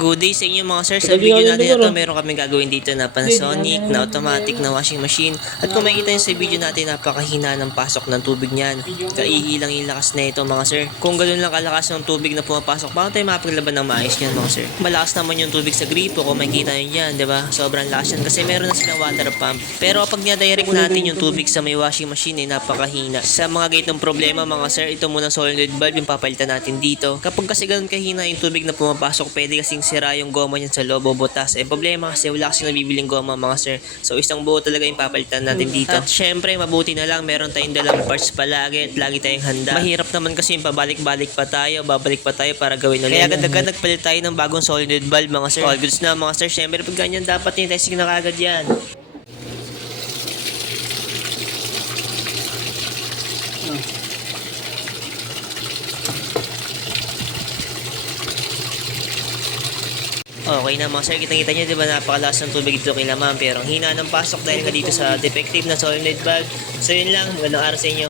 Good day sa inyo mga sir. Sa video natin na to, meron kami gagawin dito na Panasonic, na automatic na washing machine. At kung makikita nyo sa video natin, napakahina ng pasok ng tubig niyan. Kaihilang yung lakas na ito mga sir. Kung ganun lang kalakas ng tubig na pumapasok, paano tayo mapaglaban ng maayos niyan mga sir? Malakas naman yung tubig sa gripo, kung makikita nyo yan, di ba? Sobrang lakas yan kasi meron na silang water pump. Pero kapag niya-direct natin yung tubig sa may washing machine, eh, napakahina. Sa mga ganitong problema mga sir, ito muna solenoid valve yung papalitan natin dito. Kapag kasi ganun kahina yung tubig na pumapasok, pwede kasing sira yung goma niyan sa loob o butas. Eh problema kasi wala kasing nabibiling goma mga sir. So isang buo talaga yung papalitan natin dito. At syempre, mabuti na lang meron tayong dalang parts palagi at lagi tayong handa. Mahirap naman kasi yung pabalik-balik pa tayo, babalik pa tayo para gawin ulit. Kaya agad-agad nagpalit tayo ng bagong solenoid valve mga sir. All goods na mga sir. Syempre pag ganyan dapat yung testing na kagad yan. Okay na mga sir, kitang-kita nyo, di ba napakalakas ng tubig dito kay Lamang pero ang hina ng pasok dahil nga dito sa defective na solenoid valve. So yun lang, magandang araw sa inyo.